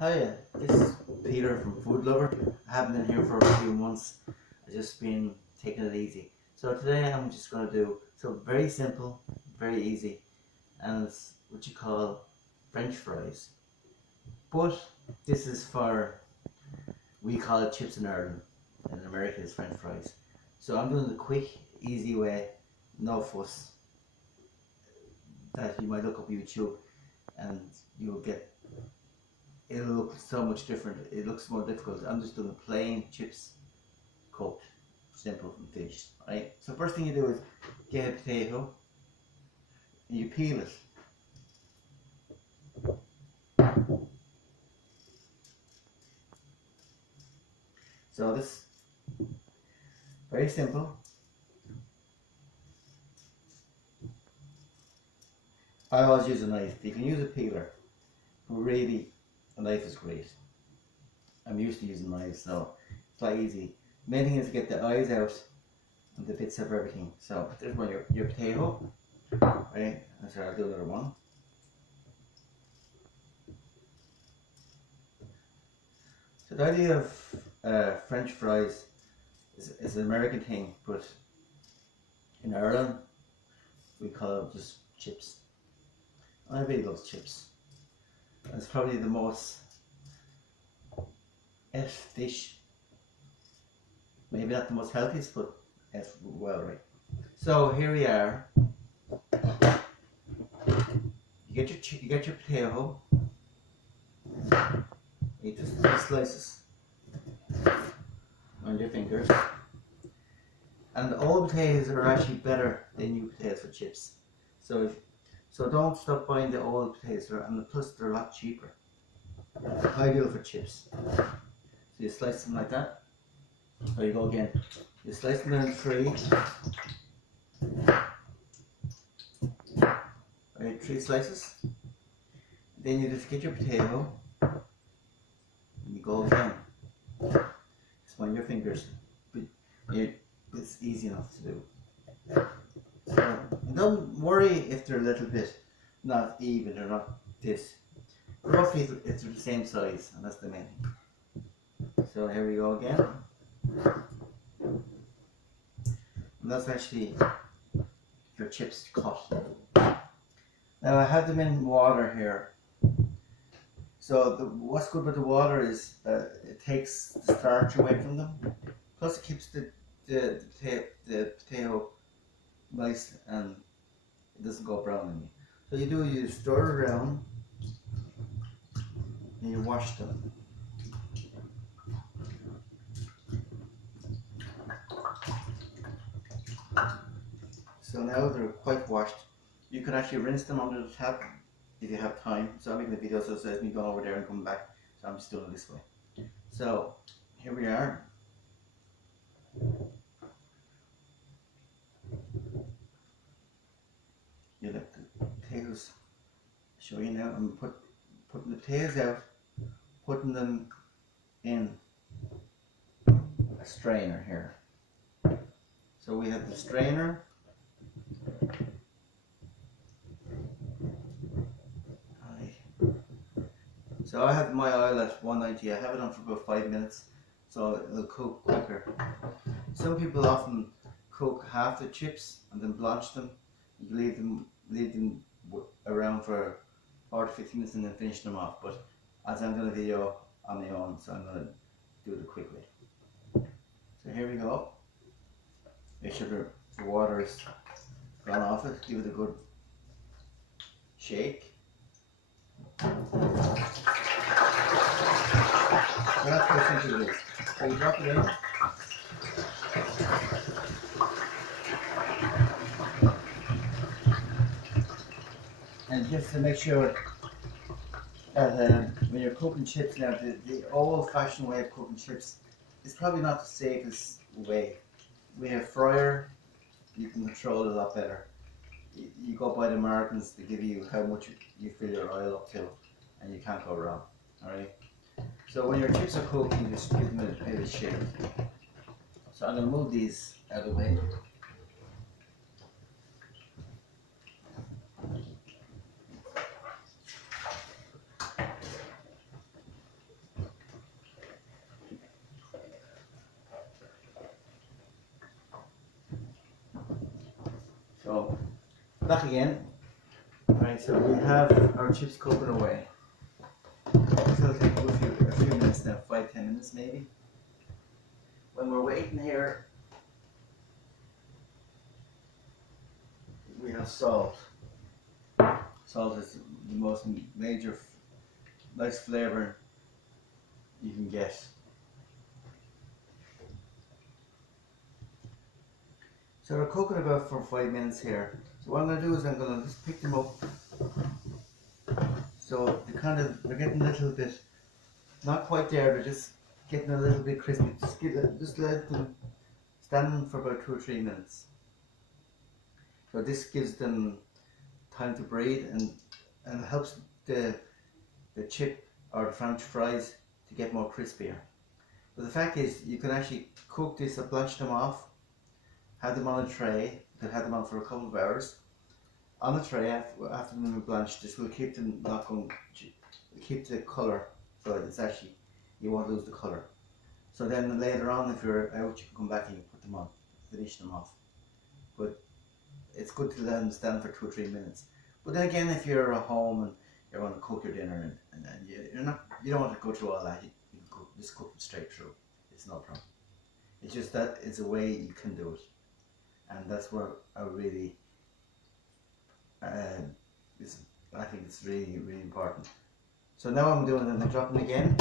Hi, this is Peter from Food Lover. I haven't been here for a few months. I've just been taking it easy. So today I'm just going to do very simple, very easy, and it's what you call French fries. But this is for, we call it chips in Ireland, and in America it's French fries. So I'm doing the quick, easy way, no fuss, that you might look up YouTube and you'll get, it'll look so much different. It looks more difficult. I'm just doing plain chips, cooked, simple and finished. Right. So first thing you do is get a potato and you peel it. So this very simple. I always use a knife. You can use a peeler, but really a knife is great. I'm used to using knives, so it's quite easy. Main thing is to get the eyes out and the bits of everything. So there's your potato. Right, and so I'll do another one. So the idea of French fries is an American thing, but in Ireland we call it just chips. I really love chips. It's probably the most dish. Maybe not the most healthiest, but it's well right. So here we are. You get your potato. You just slices on your fingers. And old potatoes are actually better than new potatoes for chips. So don't stop buying the old potatoes, and plus they're a lot cheaper. Ideal for chips. So you slice them like that. There you go again. You slice them in three. Right, 3 slices. Then you just get your potato and you go again. Just mind your fingers. It's easy enough to do. So don't worry if they're a little bit not even or not this. Roughly it's the same size, and that's the main thing. So here we go again. And that's actually your chips cut. Now I have them in water here. So what's good with the water is it takes the starch away from them. Plus it keeps the potato nice and it doesn't go brown in you. So you stir it around and you wash them. So now they're quite washed. You can actually rinse them under the tap if you have time. So I'm making the video so it says me going over there and coming back. So I'm just doing it this way. So here we are. You let the potatoes show you now. I'm putting the potatoes out, putting them in a strainer here. So we have the strainer. So I have my oil at 190. I have it on for about 5 minutes, so it'll cook quicker. Some people often cook half the chips and then blanch them. You leave them around for 40 to 50 minutes and then finish them off. But as I'm doing a video on my own, so I'm going to do it quickly. So here we go. Make sure the water is gone off it. Give it a good shake. That's how simple it is. So you drop it in. And just to make sure that when you're cooking chips now, the old-fashioned way of cooking chips is probably not the safest way. With a fryer, you can control it a lot better. You go by the markings to give you how much you fill your oil up to, and you can't go wrong. Alright? So when your chips are cooked, you just give them a bit of a shake. So I'm going to move these out of the way. Back again. Right, so we have our chips cooking away. So it'll take a few minutes now, 5-10 minutes maybe. When we're waiting here, we have salt. Salt is the most major, nice flavour you can get. So they're cooking about for 5 minutes here. So what I'm going to do is I'm going to just pick them up. So they're getting a little bit, not quite there, they're just getting a little bit crispy. Just let them stand for about 2 or 3 minutes. So this gives them time to breathe and helps the chip or the French fries to get more crispier. But the fact is, you can actually cook this or blanch them off, have them on a tray. You can have them on for a couple of hours. On the tray, after them are blanched, this will keep them not going, keep the colour, so it's actually, you won't lose the colour. So then later on, if you're out, you can come back and you put them on, finish them off. But it's good to let them stand for 2 or 3 minutes. But then again, if you're at home and you want to cook your dinner and you don't want to go through all that, you can just cook them straight through. It's no problem. It's just that it's a way you can do it, and that's where I really, I think it's really, really important. So now I'm doing it, I'm dropping again.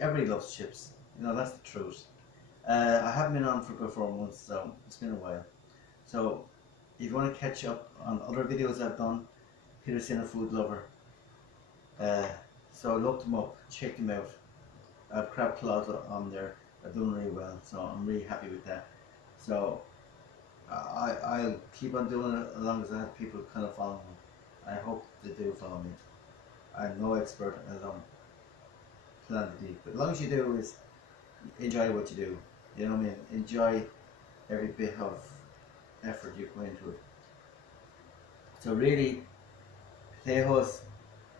Everybody loves chips, you know, that's the truth. I haven't been on for about 4 months, so it's been a while. So if you want to catch up on other videos I've done, Peter Sinner Food Lover. So look them up, check them out. I have crab claws on there, they're doing really well, so I'm really happy with that. So I'll keep on doing it as long as I have people kind of follow me. I hope they do follow me. I'm no expert, I don't plan to be, but as long as you do is enjoy what you do. You know what I mean? Enjoy every bit of effort you put into it. So really, potatoes,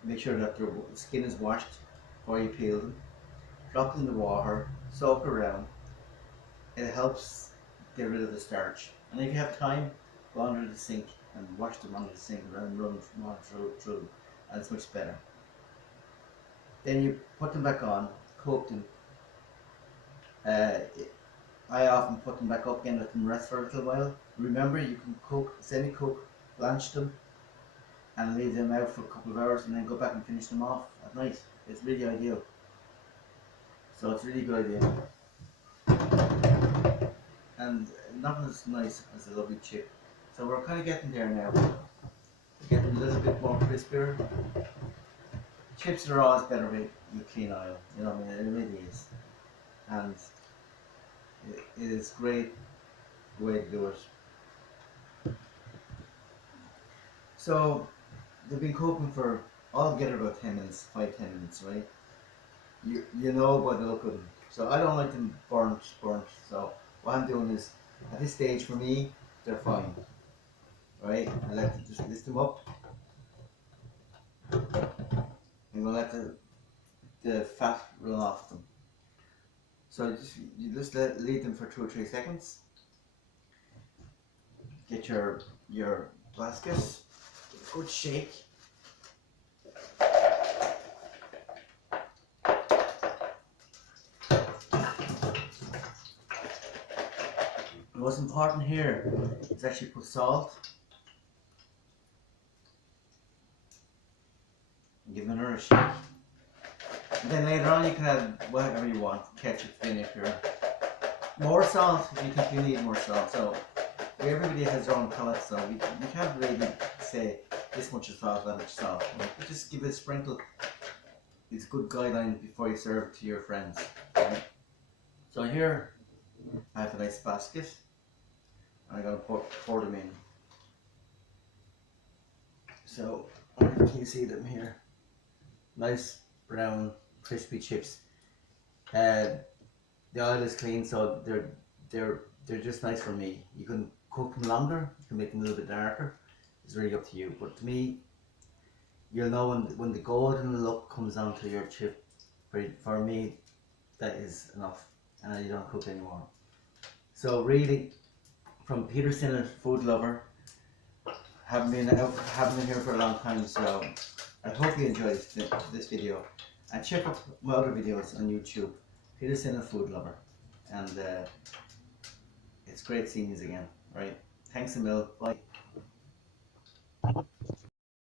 make sure that their skin is washed before you peel them. Drop them in the water, soak around. It helps get rid of the starch. And if you have time, go under the sink and wash them under the sink and run water through them, and it's much better. Then you put them back on, cook them. I often put them back up again, let them rest for a little while. Remember, you can cook, semi-cook, blanch them, and leave them out for a couple of hours, and then go back and finish them off at night. It's really ideal. So it's a really good idea. And nothing as nice as a lovely chip. So we're kind of getting there now. We're getting a little bit more crispier. Chips are always better with clean oil, you know what I mean? It really is. And it is a great way to do it. So they've been cooking for altogether about 10 minutes, 5-10 minutes, right? You know by the look of them. So I don't like them burnt. So what I'm doing is, at this stage for me, they're fine. Right? I like to just lift them up. I'm going to let the fat run off them. So you just leave them for 2 or 3 seconds. Get your basket, give it a good shake. What's important here is actually put salt. And give them another shake. And then later on you can add whatever you want, ketchup, vinegar. More salt if you think you need more salt. So everybody has their own palate, so you can't really say this much of salt, that much salt. You just give it a sprinkle. It's a good guideline before you serve it to your friends. Right? So here I have a nice basket. I'm going to pour them in. So can you see them here? Nice brown crispy chips. The oil is clean, so they're just nice for me. You can cook them longer, you can make them a little bit darker. It's really up to you. But to me, you'll know when the golden look comes onto your chip. For me, that is enough, and you don't cook anymore. So really, from Peter Sinnott, Food Lover. Haven't been here for a long time, so I hope you enjoyed this video. And check out my other videos on YouTube, Peter Sinnott, Food Lover. And it's great seeing you again, right? Thanks a mil. Bye.